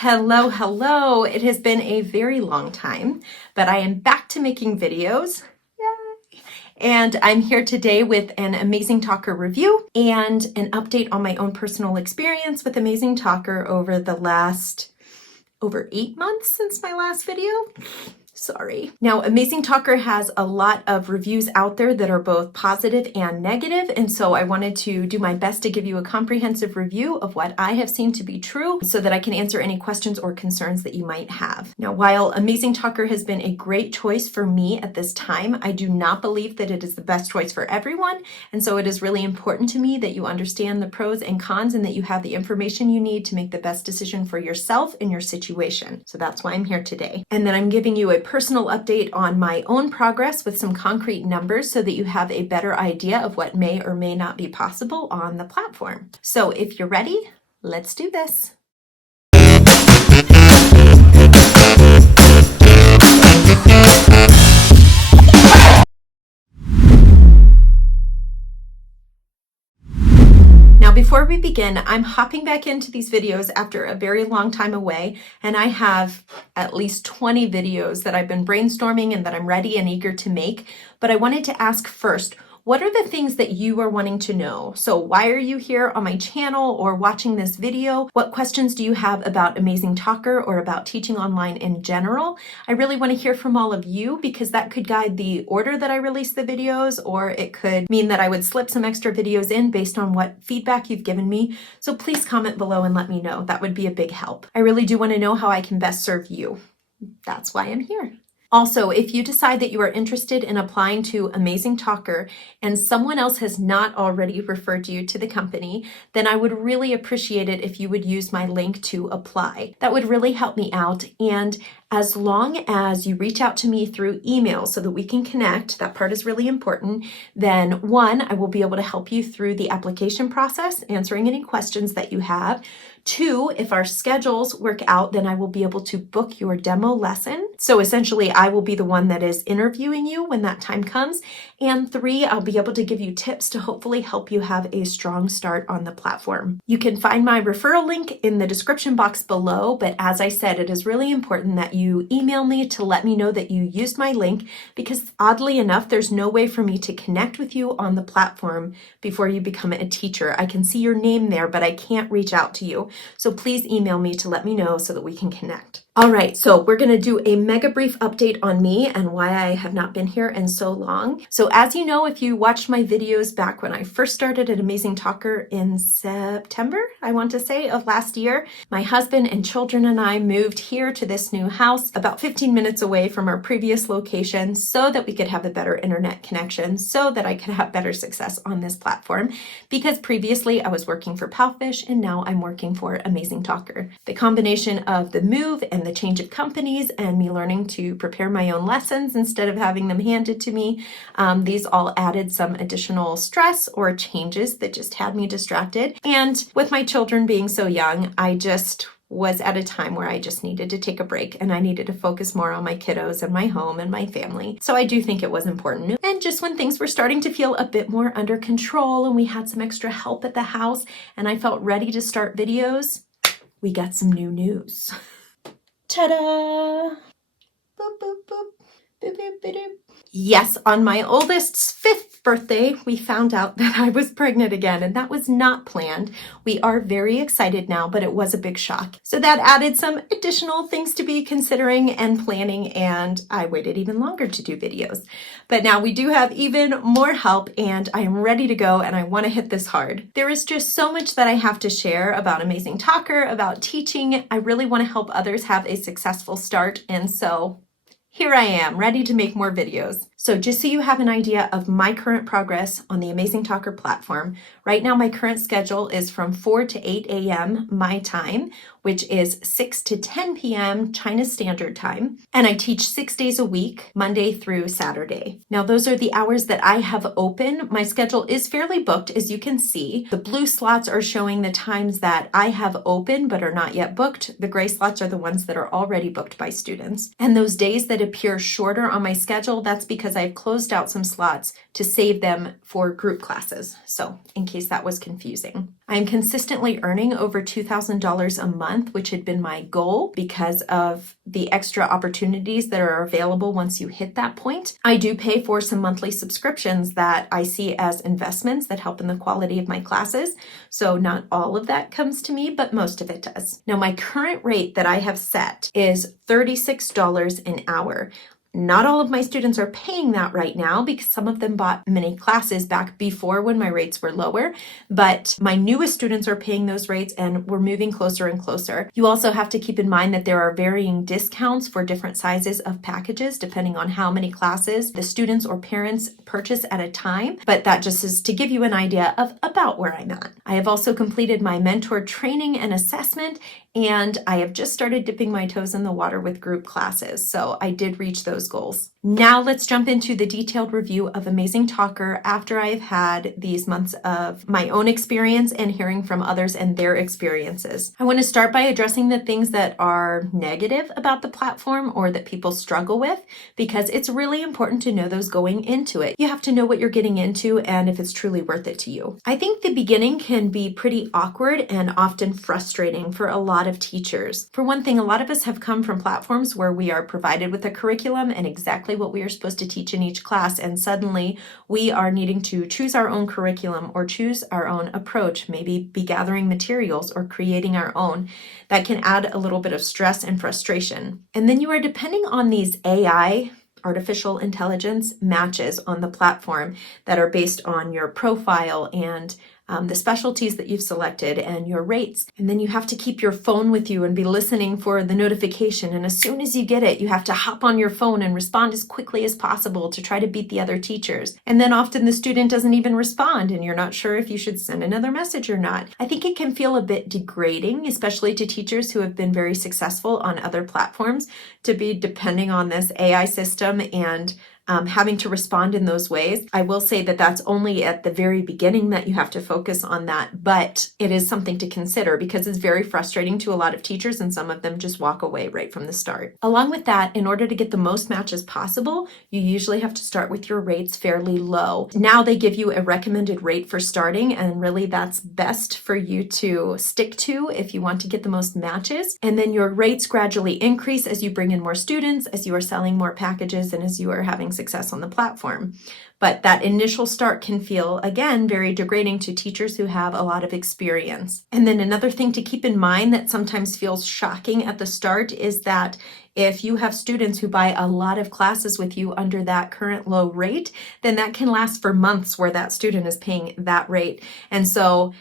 Hello, hello. It has been a very long time, but I am back to making videos. Yay. And I'm here today with an AmazingTalker review and an update on my own personal experience with AmazingTalker over the last over 8 months since my last video. Sorry. Now, AmazingTalker has a lot of reviews out there that are both positive and negative, and so I wanted to do my best to give you a comprehensive review of what I have seen to be true so that I can answer any questions or concerns that you might have. Now, while AmazingTalker has been a great choice for me at this time, I do not believe that it is the best choice for everyone, and so it is really important to me that you understand the pros and cons and that you have the information you need to make the best decision for yourself in your situation. So that's why I'm here today. And then I'm giving you a personal update on my own progress with some concrete numbers so that you have a better idea of what may or may not be possible on the platform. So if you're ready, let's do this. Before we begin, I'm hopping back into these videos after a very long time away, and I have at least 20 videos that I've been brainstorming and that I'm ready and eager to make. But I wanted to ask first, what are the things that you are wanting to know? So why are you here on my channel or watching this video? What questions do you have about AmazingTalker or about teaching online in general? I really want to hear from all of you because that could guide the order that I release the videos, or it could mean that I would slip some extra videos in based on what feedback you've given me. So please comment below and let me know. That would be a big help. I really do want to know how I can best serve you. That's why I'm here. Also, if you decide that you are interested in applying to AmazingTalker and someone else has not already referred you to the company, then I would really appreciate it if you would use my link to apply. That would really help me out. And as long as you reach out to me through email so that we can connect, that part is really important, then one, I will be able to help you through the application process, answering any questions that you have. Two, if our schedules work out, then I will be able to book your demo lesson. So essentially, I will be the one that is interviewing you when that time comes. And three, I'll be able to give you tips to hopefully help you have a strong start on the platform. You can find my referral link in the description box below, but as I said, it is really important that you email me to let me know that you used my link, because oddly enough, there's no way for me to connect with you on the platform before you become a teacher. I can see your name there, but I can't reach out to you. So please email me to let me know so that we can connect. All right, so we're going to do a mega brief update on me and why I have not been here in so long. So as you know, if you watched my videos back when I first started at AmazingTalker in September, I want to say, of last year, my husband and children and I moved here to this new house about 15 minutes away from our previous location so that we could have a better internet connection, so that I could have better success on this platform, because previously I was working for Palfish and now I'm working for AmazingTalker. The combination of the move and the change of companies and me learning to prepare my own lessons instead of having them handed to me, these all added some additional stress or changes that just had me distracted. And with my children being so young, I just was at a time where I just needed to take a break and I needed to focus more on my kiddos and my home and my family. So I do think it was important. And just when things were starting to feel a bit more under control and we had some extra help at the house and I felt ready to start videos, we got some new news. Ta-da! Boop, boop, boop. Boop, boop, boop, boop. Yes, on my oldest's 5th birthday, we found out that I was pregnant again, and that was not planned. We are very excited now, but it was a big shock. So that added some additional things to be considering and planning, and I waited even longer to do videos. But now we do have even more help, and I am ready to go, and I want to hit this hard. There is just so much that I have to share about AmazingTalker, about teaching. I really want to help others have a successful start, and so here I am, ready to make more videos. So just so you have an idea of my current progress on the AmazingTalker platform, right now my current schedule is from 4 to 8 a.m. my time, which is 6 to 10 p.m. China Standard Time. And I teach 6 days a week, Monday through Saturday. Now those are the hours that I have open. My schedule is fairly booked, as you can see. The blue slots are showing the times that I have open but are not yet booked. The gray slots are the ones that are already booked by students. And those days that appear shorter on my schedule, that's because because I've closed out some slots to save them for group classes. So in case that was confusing. I'm consistently earning over $2,000 a month, which had been my goal because of the extra opportunities that are available once you hit that point. I do pay for some monthly subscriptions that I see as investments that help in the quality of my classes. So not all of that comes to me, but most of it does. Now, my current rate that I have set is $36 an hour. Not all of my students are paying that right now because some of them bought many classes back before when my rates were lower, but my newest students are paying those rates and we're moving closer and closer. You also have to keep in mind that there are varying discounts for different sizes of packages depending on how many classes the students or parents purchase at a time, but that just is to give you an idea of about where I'm at. I have also completed my mentor training and assessment, and I have just started dipping my toes in the water with group classes, so I did reach those goals. Now let's jump into the detailed review of AmazingTalker after I've had these months of my own experience and hearing from others and their experiences. I want to start by addressing the things that are negative about the platform or that people struggle with, because it's really important to know those going into it. You have to know what you're getting into and if it's truly worth it to you. I think the beginning can be pretty awkward and often frustrating for a lot of teachers. For one thing, a lot of us have come from platforms where we are provided with a curriculum and exactly what we are supposed to teach in each class, and suddenly we are needing to choose our own curriculum or choose our own approach, maybe be gathering materials or creating our own. That can add a little bit of stress and frustration. And then you are depending on these AI, artificial intelligence, matches on the platform that are based on your profile and the specialties that you've selected and your rates. And then you have to keep your phone with you and be listening for the notification. And as soon as you get it, you have to hop on your phone and respond as quickly as possible to try to beat the other teachers. And then often the student doesn't even respond and you're not sure if you should send another message or not. I think it can feel a bit degrading, especially to teachers who have been very successful on other platforms, to be depending on this AI system and having to respond in those ways. I will say that that's only at the very beginning that you have to focus on that, but it is something to consider because it's very frustrating to a lot of teachers and some of them just walk away right from the start. Along with that, in order to get the most matches possible, you usually have to start with your rates fairly low. Now they give you a recommended rate for starting, and really that's best for you to stick to if you want to get the most matches. And then your rates gradually increase as you bring in more students, as you are selling more packages, and as you are having success on the platform. But that initial start can feel, again, very degrading to teachers who have a lot of experience. And then another thing to keep in mind that sometimes feels shocking at the start is that if you have students who buy a lot of classes with you under that current low rate, then that can last for months where that student is paying that rate. And so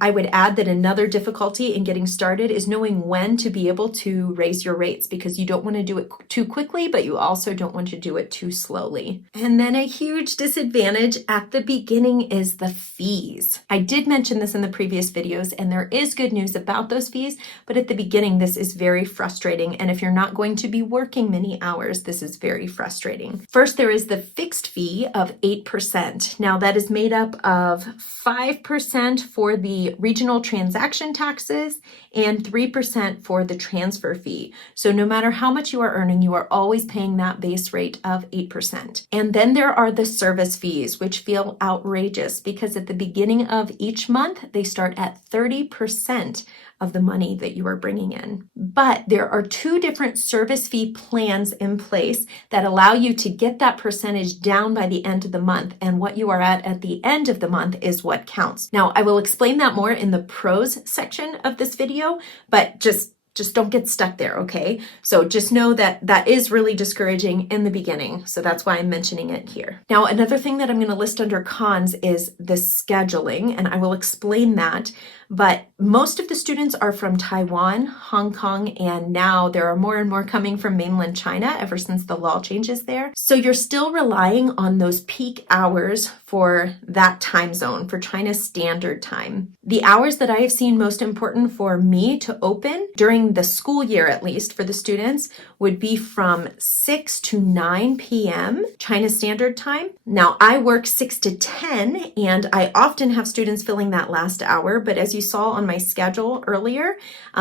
I would add that another difficulty in getting started is knowing when to be able to raise your rates, because you don't want to do it too quickly, but you also don't want to do it too slowly. And then a huge disadvantage at the beginning is the fees. I did mention this in the previous videos, and there is good news about those fees, but at the beginning, this is very frustrating. And if you're not going to be working many hours, this is very frustrating. First, there is the fixed fee of 8%. Now that is made up of 5% for the regional transaction taxes and 3% for the transfer fee. So no matter how much you are earning, you are always paying that base rate of 8%. And then there are the service fees, which feel outrageous because at the beginning of each month, they start at 30% of the money that you are bringing in. But there are two different service fee plans in place that allow you to get that percentage down by the end of the month, and what you are at the end of the month is what counts. Now, I will explain that more in the pros section of this video, but just don't get stuck there, okay? So just know that that is really discouraging in the beginning. So that's why I'm mentioning it here. Now, another thing that I'm going to list under cons is the scheduling, and I will explain that. But most of the students are from Taiwan, Hong Kong, and now there are more and more coming from mainland China ever since the law changes there. So you're still relying on those peak hours for that time zone, for China's standard time. The hours that I have seen most important for me to open during the school year, at least for the students, would be from 6 to 9 p.m. China Standard Time. Now, I work 6 to 10, and I often have students filling that last hour, but as you saw on my schedule earlier,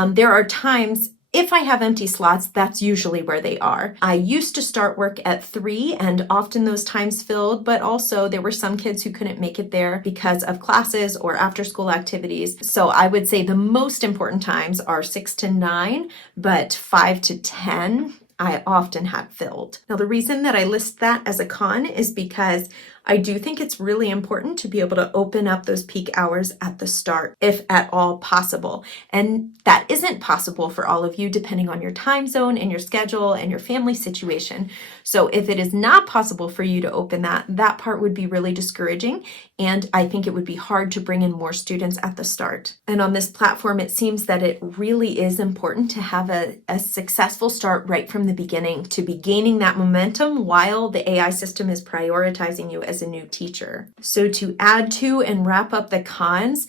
there are times If I have empty slots, that's usually where they are. I used to start work at 3 and often those times filled, but also there were some kids who couldn't make it there because of classes or after school activities. So I would say the most important times are 6 to 9, but 5 to 10 I often had filled. Now, the reason that I list that as a con is because I do think it's really important to be able to open up those peak hours at the start, if at all possible. And that isn't possible for all of you, depending on your time zone and your schedule and your family situation. So if it is not possible for you to open that part would be really discouraging. And I think it would be hard to bring in more students at the start. And on this platform, it seems that it really is important to have a successful start right from the beginning, to be gaining that momentum while the AI system is prioritizing you as a new teacher. So to add to and wrap up the cons,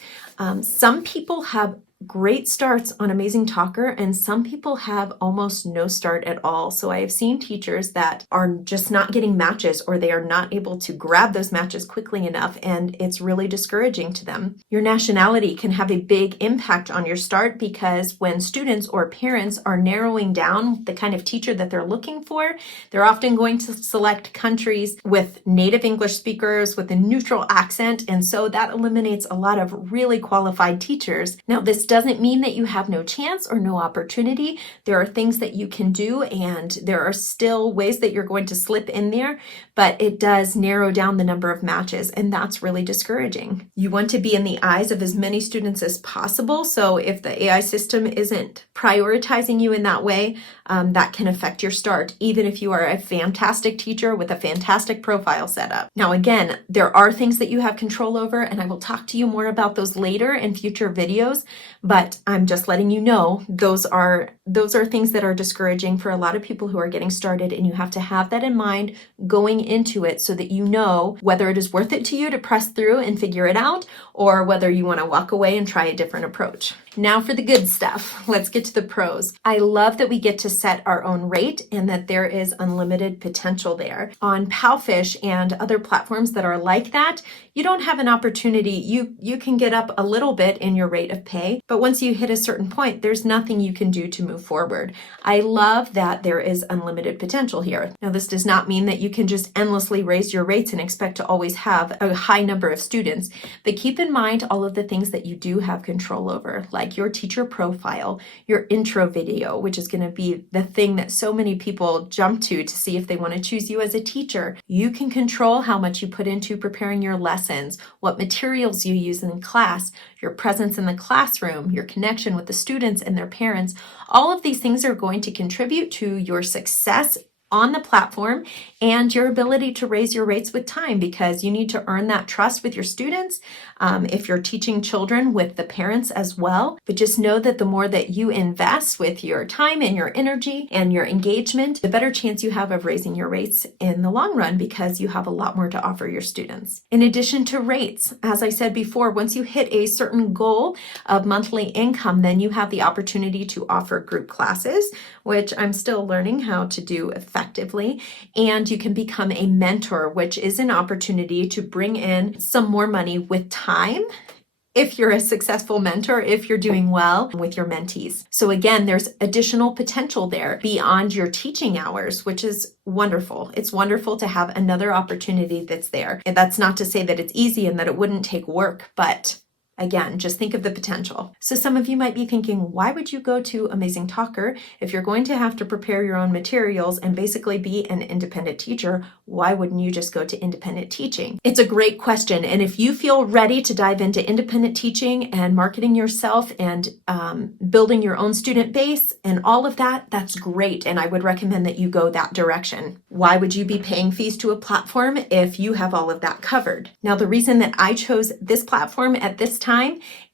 some people have great starts on AmazingTalker and some people have almost no start at all. So I have seen teachers that are just not getting matches, or they are not able to grab those matches quickly enough, and it's really discouraging to them. Your nationality can have a big impact on your start, because when students or parents are narrowing down the kind of teacher that they're looking for, they're often going to select countries with native English speakers with a neutral accent, and so that eliminates a lot of really qualified teachers. Now, this doesn't mean that you have no chance or no opportunity. There are things that you can do, and there are still ways that you're going to slip in there, but it does narrow down the number of matches, and that's really discouraging. You want to be in the eyes of as many students as possible, so if the AI system isn't prioritizing you in that way, that can affect your start, even if you are a fantastic teacher with a fantastic profile setup. Now, again, there are things that you have control over, and I will talk to you more about those later in future videos, but I'm just letting you know those are things that are discouraging for a lot of people who are getting started, and you have to have that in mind going into it so that you know whether it is worth it to you to press through and figure it out, or whether you want to walk away and try a different approach. Now for the good stuff. Let's get to the pros. I love that we get to set our own rate and that there is unlimited potential there. On Powfish and other platforms that are like that, you don't have an opportunity. You can get up a little bit in your rate of pay, but once you hit a certain point, there's nothing you can do to move forward. I love that there is unlimited potential here. Now, this does not mean that you can just endlessly raise your rates and expect to always have a high number of students, but keep in mind all of the things that you do have control over, like your teacher profile, your intro video, which is going to be the thing that so many people jump to see if they want to choose you as a teacher. You can control how much you put into preparing your lessons, what materials you use in class, your presence in the classroom, your connection with the students and their parents. All of these things are going to contribute to your success on the platform and your ability to raise your rates with time, because you need to earn that trust with your students. If you're teaching children, with the parents as well. But just know that the more that you invest with your time and your energy and your engagement, the better chance you have of raising your rates in the long run, because you have a lot more to offer your students. In addition to rates, as I said before, once you hit a certain goal of monthly income, then you have the opportunity to offer group classes, which I'm still learning how to do effectively. And you can become a mentor, which is an opportunity to bring in some more money with time if you're a successful mentor, if you're doing well with your mentees. So again, there's additional potential there beyond your teaching hours, which is wonderful. It's wonderful to have another opportunity that's there. And that's not to say that it's easy and that it wouldn't take work, but again, just think of the potential. So some of you might be thinking, why would you go to AmazingTalker if you're going to have to prepare your own materials and basically be an independent teacher? Why wouldn't you just go to independent teaching? It's a great question. And if you feel ready to dive into independent teaching and marketing yourself and building your own student base and all of that, that's great. And I would recommend that you go that direction. Why would you be paying fees to a platform if you have all of that covered? Now, the reason that I chose this platform at this time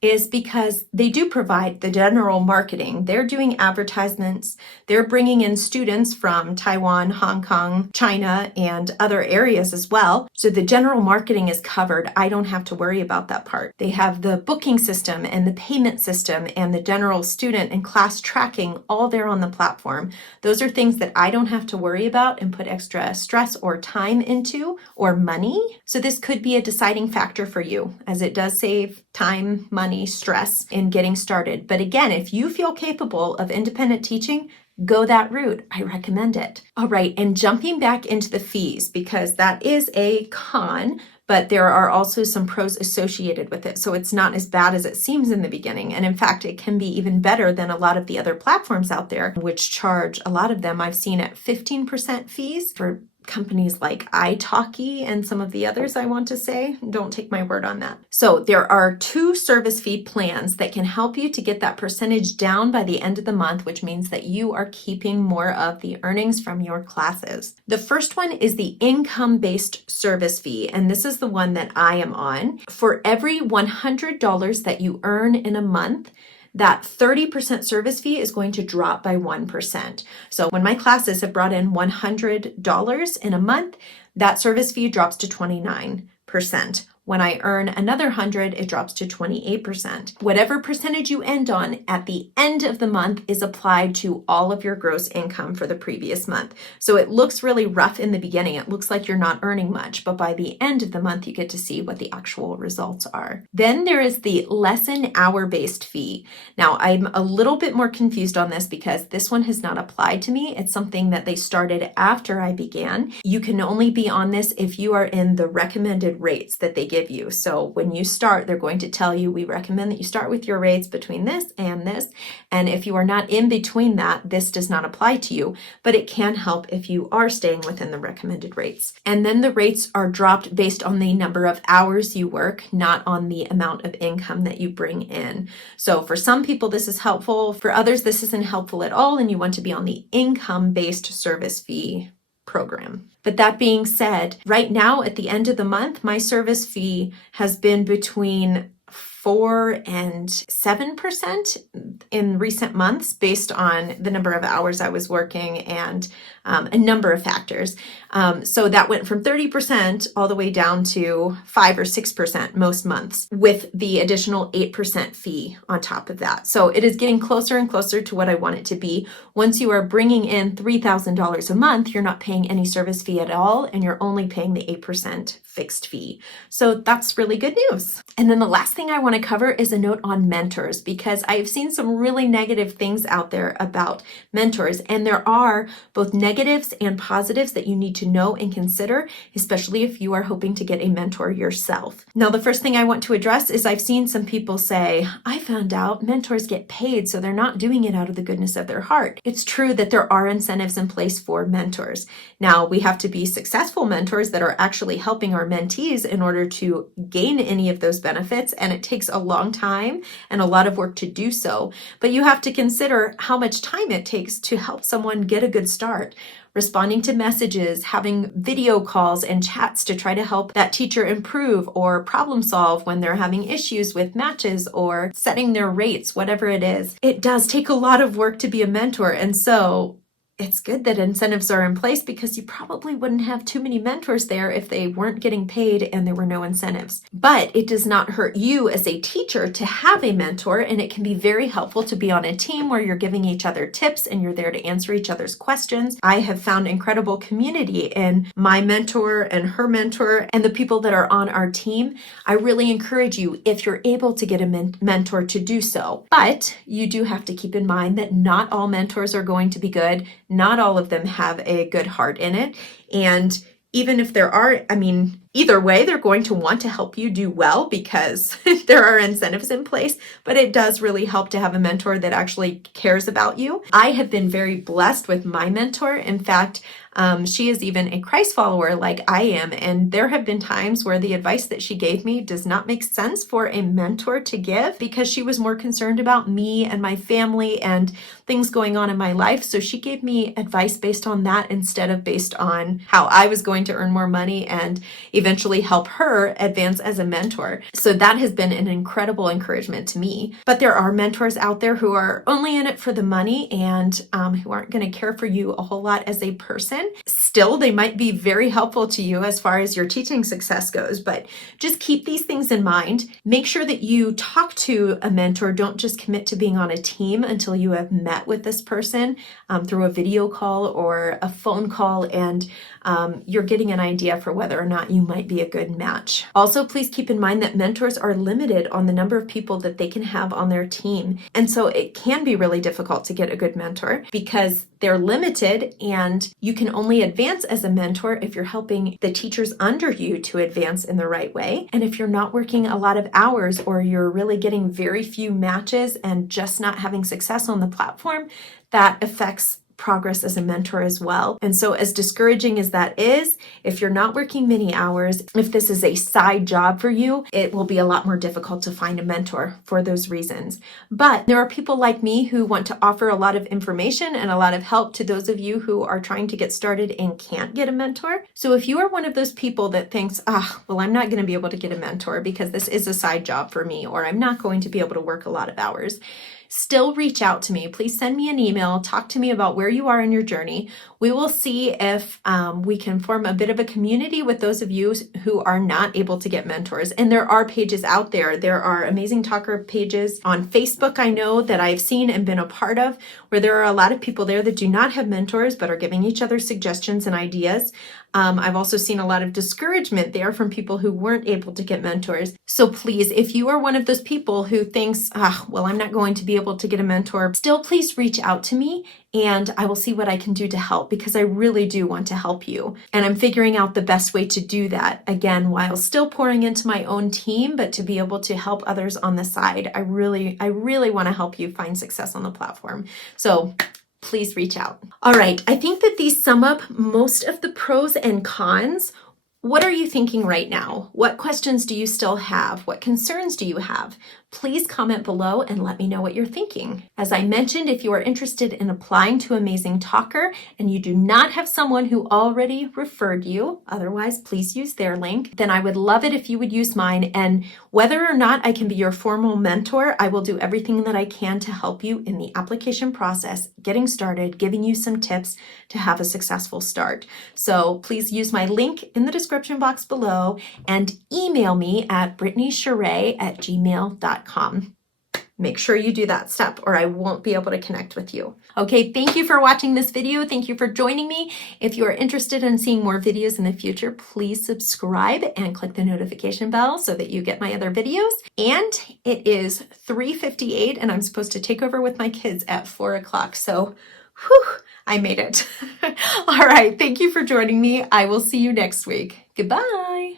is because they do provide the general marketing. They're doing advertisements. They're bringing in students from Taiwan, Hong Kong, China, and other areas as well. So the general marketing is covered. I don't have to worry about that part. They have the booking system and the payment system and the general student and class tracking all there on the platform. Those are things that I don't have to worry about and put extra stress or time into, or money. So this could be a deciding factor for you, as it does save time, money, money stress in getting started. But again, if you feel capable of independent teaching, go that route. I recommend it. All right, and jumping back into the fees, because that is a con, but there are also some pros associated with it. So it's not as bad as it seems in the beginning. And in fact, it can be even better than a lot of the other platforms out there, which charge a lot of them. I've seen at 15% fees for companies like italki and some of the others, I want to say. Don't take my word on that. So there are 2 service fee plans that can help you to get that percentage down by the end of the month, which means that you are keeping more of the earnings from your classes. The first one is the income-based service fee, and this is the one that I am on. For every $100 that you earn in a month, that 30% service fee is going to drop by 1%. So when my classes have brought in $100 in a month, that service fee drops to 29%. When I earn another 100, it drops to 28%. Whatever percentage you end on at the end of the month is applied to all of your gross income for the previous month. So it looks really rough in the beginning. It looks like you're not earning much, but by the end of the month, you get to see what the actual results are. Then there is the lesson hour-based fee. Now, I'm a little bit more confused on this because this one has not applied to me. It's something that they started after I began. You can only be on this if you are in the recommended rates that they give you. So when you start, they're going to tell you, we recommend that you start with your rates between this and this. And if you are not in between that, this does not apply to you, but it can help if you are staying within the recommended rates. And then the rates are dropped based on the number of hours you work, not on the amount of income that you bring in. So for some people, this is helpful. For others, this isn't helpful at all, and you want to be on the income-based service fee program. But that being said, right now at the end of the month, my service fee has been between 4 and 7% in recent months based on the number of hours I was working and a number of factors. So that went from 30% all the way down to 5 or 6% most months with the additional 8% fee on top of that. So it is getting closer and closer to what I want it to be. Once you are bringing in $3,000 a month, you're not paying any service fee at all, and you're only paying the 8% fixed fee. So that's really good news. And then the last thing I want to cover is a note on mentors, because I've seen some really negative things out there about mentors, and there are both negatives and positives that you need to know and consider, especially if you are hoping to get a mentor yourself. Now, the first thing I want to address is I've seen some people say, I found out mentors get paid, so they're not doing it out of the goodness of their heart. It's true that there are incentives in place for mentors. Now, we have to be successful mentors that are actually helping our mentees in order to gain any of those benefits, and it takes a long time and a lot of work to do so. But you have to consider how much time it takes to help someone get a good start. Responding to messages, having video calls and chats to try to help that teacher improve or problem solve when they're having issues with matches or setting their rates, whatever it is. It does take a lot of work to be a mentor. And so it's good that incentives are in place, because you probably wouldn't have too many mentors there if they weren't getting paid and there were no incentives. But it does not hurt you as a teacher to have a mentor, and it can be very helpful to be on a team where you're giving each other tips and you're there to answer each other's questions. I have found incredible community in my mentor and her mentor and the people that are on our team. I really encourage you, if you're able to get a mentor, to do so. But you do have to keep in mind that not all mentors are going to be good. Not all of them have a good heart in it. And even if there are, either way, they're going to want to help you do well because there are incentives in place, but it does really help to have a mentor that actually cares about you. I have been very blessed with my mentor. In fact, she is even a Christ follower like I am, and there have been times where the advice that she gave me does not make sense for a mentor to give, because she was more concerned about me and my family and things going on in my life. So she gave me advice based on that instead of based on how I was going to earn more money and eventually help her advance as a mentor. So that has been an incredible encouragement to me. But there are mentors out there who are only in it for the money and who aren't going to care for you a whole lot as a person. Still, they might be very helpful to you as far as your teaching success goes, but just keep these things in mind. Make sure that you talk to a mentor. Don't just commit to being on a team until you have met with this person through a video call or a phone call, and you're getting an idea for whether or not you might be a good match. Also, please keep in mind that mentors are limited on the number of people that they can have on their team. And so it can be really difficult to get a good mentor because they're limited, and you can only advance as a mentor if you're helping the teachers under you to advance in the right way. And if you're not working a lot of hours, or you're really getting very few matches and just not having success on the platform, that affects progress as a mentor as well. And so as discouraging as that is, if you're not working many hours, if this is a side job for you, it will be a lot more difficult to find a mentor for those reasons. But there are people like me who want to offer a lot of information and a lot of help to those of you who are trying to get started and can't get a mentor. So if you are one of those people that thinks, well, I'm not going to be able to get a mentor because this is a side job for me, or I'm not going to be able to work a lot of hours, still reach out to me. Please send me an email, talk to me about where you are in your journey. We will see if we can form a bit of a community with those of you who are not able to get mentors. And there are pages out there. There are Amazing Talker pages on Facebook, I know, that I've seen and been a part of, where there are a lot of people there that do not have mentors but are giving each other suggestions and ideas. I've also seen a lot of discouragement there from people who weren't able to get mentors. So please, if you are one of those people who thinks, well, I'm not going to be able to get a mentor, still please reach out to me and I will see what I can do to help, because I really do want to help you. And I'm figuring out the best way to do that, again, while still pouring into my own team, but to be able to help others on the side. I really want to help you find success on the platform. So please reach out. All right, I think that these sum up most of the pros and cons. What are you thinking right now? What questions do you still have? What concerns do you have? Please comment below and let me know what you're thinking. As I mentioned, if you are interested in applying to Amazing Talker and you do not have someone who already referred you, otherwise please use their link, then I would love it if you would use mine. And whether or not I can be your formal mentor, I will do everything that I can to help you in the application process, getting started, giving you some tips to have a successful start. So please use my link in the description box below and email me at brittanycheray@gmail.com. Make sure you do that step or I won't be able to connect with you. Okay, thank you for watching this video. Thank you for joining me. If you are interested in seeing more videos in the future, please subscribe and click the notification bell so that you get my other videos. And it is 3:58 and I'm supposed to take over with my kids at 4 o'clock. So, whew, I made it. All right, thank you for joining me. I will see you next week. Goodbye.